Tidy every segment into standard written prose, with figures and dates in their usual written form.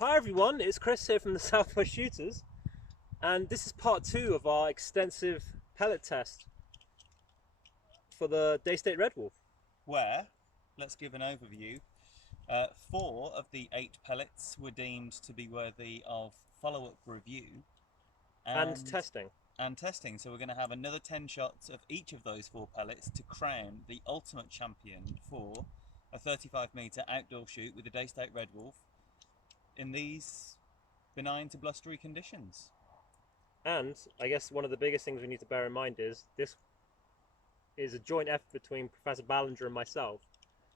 Hi everyone, it's Chris here from the Southwest Shooters, and this is part 2 of our extensive pellet test for the Daystate Redwolf. Where, let's give an overview, 4 of the 8 pellets were deemed to be worthy of follow-up review And testing. So we're going to have another 10 shots of each of those 4 pellets to crown the ultimate champion for a 35-metre outdoor shoot with the Daystate Redwolf in these benign to blustery conditions. And I guess one of the biggest things we need to bear in mind is this is a joint effort between Professor Ballinger and myself.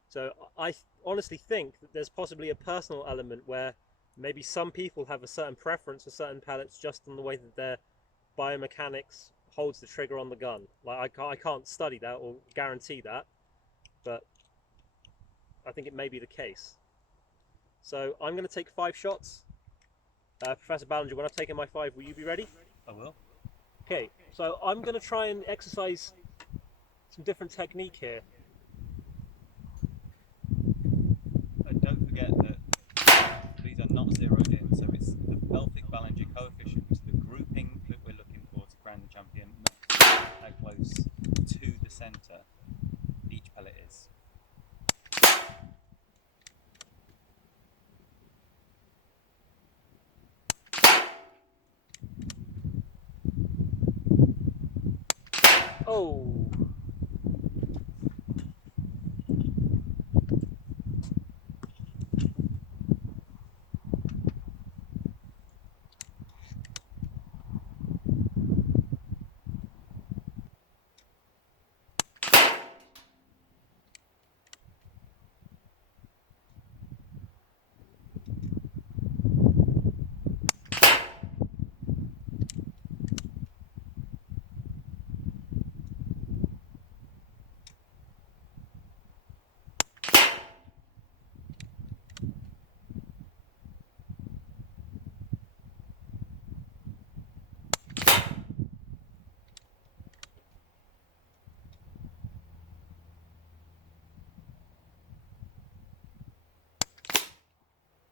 So I honestly think that there's possibly a personal element where maybe some people have a certain preference for certain pellets just on the way that their biomechanics holds the trigger on the gun. Like I can't study that or guarantee that, but I think it may be the case. So I'm going to take 5 shots. Professor Ballinger, when I've taken my 5, will you be ready? I will. Okay, so I'm going to try and exercise some different technique here. And don't forget that these are not zeroed in, so it's the Belfic Ballinger coefficient, the grouping that we're looking for to crown the champion, not how close to the centre each pellet is. Oh!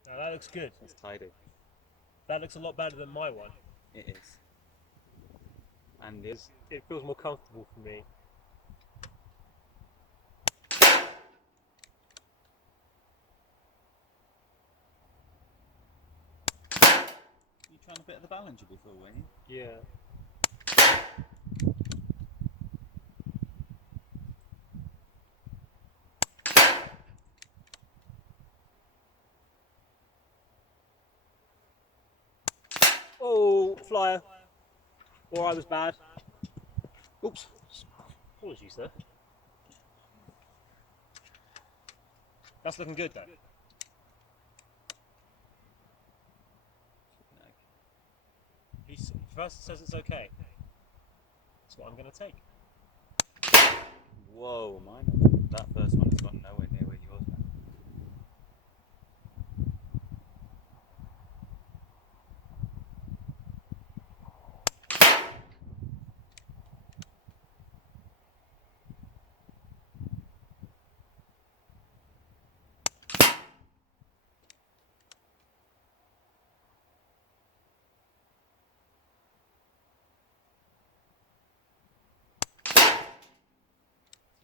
Now that looks good. That's tidy. That looks a lot better than my one. It is. And It feels more comfortable for me. you trying a bit of the Ballinger before, weren't you? Yeah. Oh, flyer. Or I was bad. Oops. Apologies there. That's looking good though. He first says it's okay. That's what I'm going to take. Whoa, mine. That first one has gone nowhere near where yours went.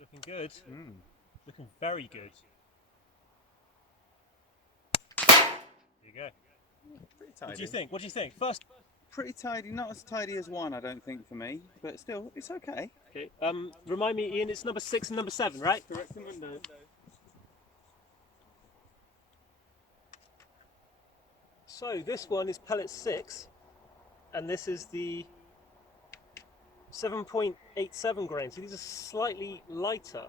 It's looking good. Looking very good. There you go. Pretty tidy. What do you think? What do you think? First. Pretty tidy, not as tidy as one, I don't think, for me, but still, it's okay. Okay. Remind me, Ian. It's number 6 and number 7, right? Correct window. So this one is pellet 6, and this is the 7.87 grains. So these are slightly lighter.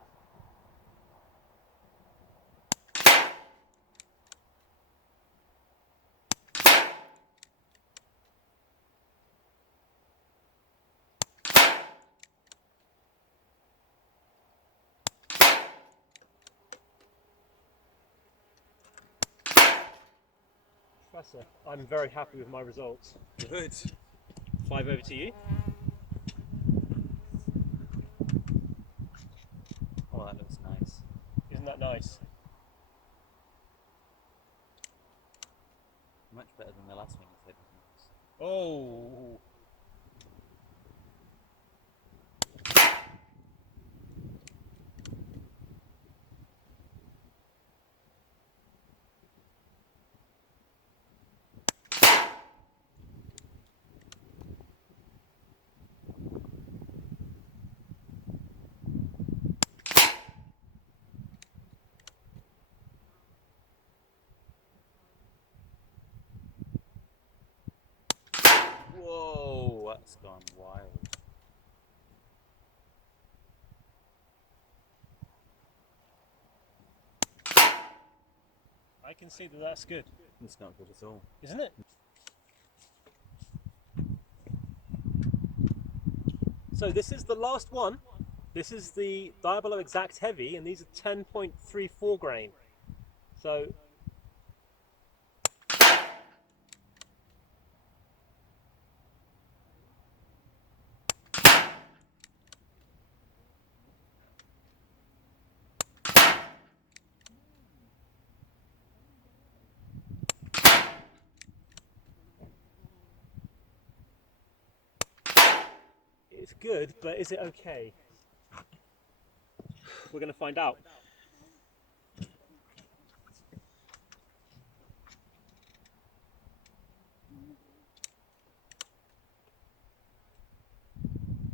Professor, I'm very happy with my results. Good. 5 over to you. Oh, that looks nice. Isn't that nice? much better than the last one you said. Oh. Whoa, that's gone wild. I can see that that's good. It's not good at all. Isn't it? So this is the last one. This is the Diabolo Exact Heavy, and these are 10.34 grain. So it's good, but is it okay? We're going to find out.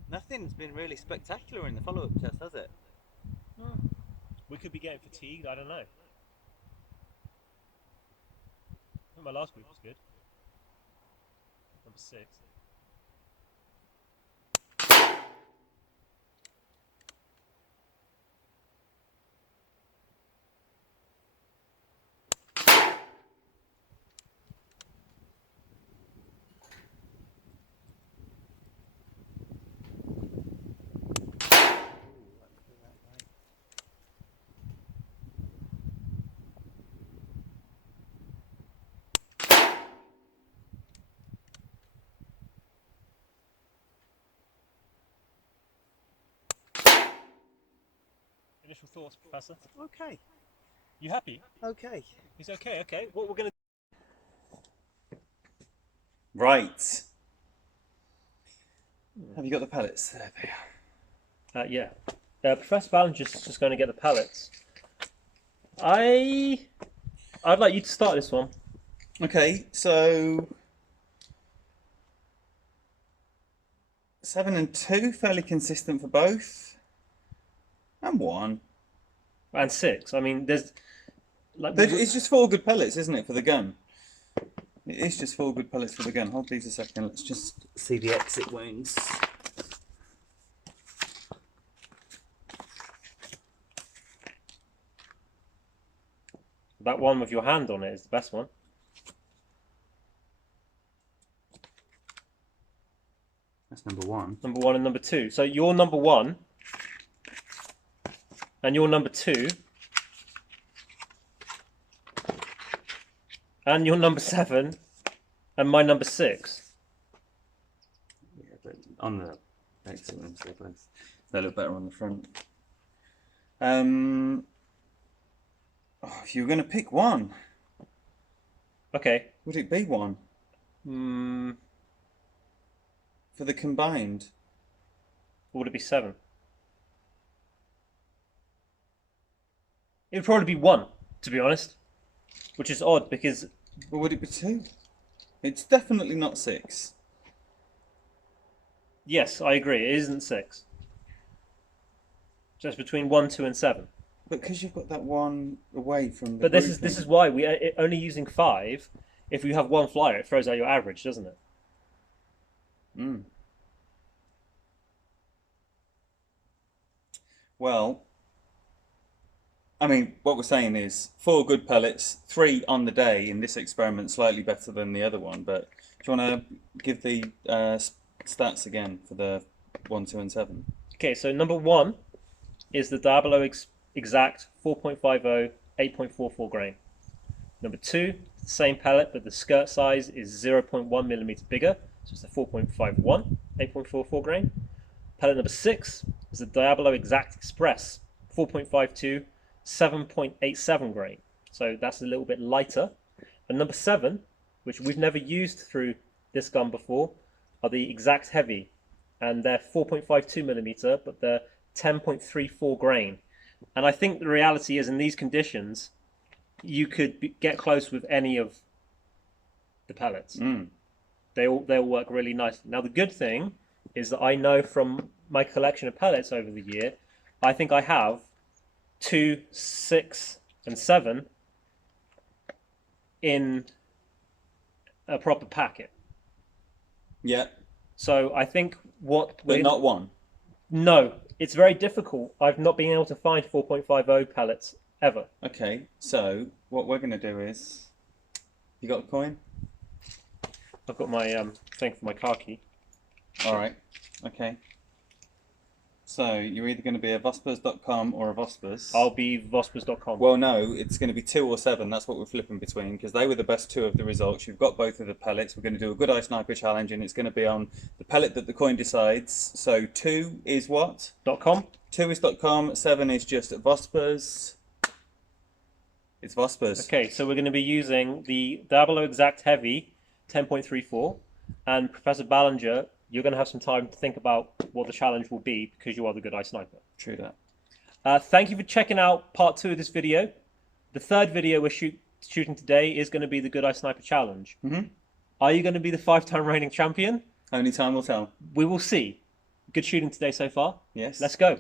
Nothing's been really spectacular in the follow-up test, has it? We could be getting fatigued, I don't know. I think my last group was good. Number 6. Initial thoughts, Professor? Okay. You happy? Okay. He's okay, okay. What we're going to... Right. Have you got the pellets? There they are. yeah. Professor Ballinger's just going to get the pellets. I'd like you to start this one. Okay, so 7 and 2, fairly consistent for both. And 1. And 6. I mean, there's... It's just 4 good pellets, isn't it, for the gun? It is just 4 good pellets for the gun. Hold these a second. Let's just see the exit wounds. That one with your hand on it is the best one. That's number 1. Number 1 and number 2. So you're number 1. And you're number 2. And you're number 7. And my number 6. Yeah, but on the exit wounds, they look better on the front. If you were going to pick one, okay, would it be 1? For the combined? Or would it be 7? It would probably be 1, to be honest. Which is odd because... Or would it be 2? It's definitely not 6. Yes, I agree. It isn't 6. Just between 1, 2 and 7. But because you've got that one away from the But this is why we are only using 5. If you have 1 flyer, it throws out your average, doesn't it? Well, I mean, what we're saying is 4 good pellets, 3 on the day in this experiment, slightly better than the other one. But do you want to give the stats again for the 1, 2 and 7? Okay, so number 1 is the Diabolo Exact 4.50, 8.44 grain. Number 2, the same pellet, but the skirt size is 0.1 millimeter bigger, so it's a 4.51, 8.44 grain. Pellet number 6 is the Diabolo Exact Express 4.52, 7.87 grain. So that's a little bit lighter. And number 7 which we've never used through this gun before, are the Exact Heavy, and they're 4.52mm, but they're 10.34 grain. And I think the reality is, in these conditions, you could get close with any of the pellets. They all work really nice. Now the good thing is that I know from my collection of pellets over the year, I think I have 2, 6, and 7 in a proper packet. Yeah. So I think But not one. No, it's very difficult. I've not been able to find 4.50 pellets ever. Okay, so what we're going to do is, you got a coin? I've got my thing for my car key. All right. Okay. So you're either going to be a vospers.com or a Vospers. I'll be vospers.com. Well, no, it's going to be 2 or 7. That's what we're flipping between, because they were the best 2 of the results. You've got both of the pellets. We're going to do a good eye sniper challenge, and it's going to be on the pellet that the coin decides. So 2 is what? .com. 2 is .com. 7 is just Vospers. It's Vospers. Okay, so we're going to be using the Diablo Exact Heavy 10.34, and Professor Ballinger, you're going to have some time to think about what the challenge will be, because you are the good eye sniper. True that. Thank you for checking out part 2 of this video. The third video we're shooting today is going to be the good eye sniper challenge. Are you going to be the 5-time reigning champion? Only time will tell. We will see. Good shooting today so far. Yes. Let's go.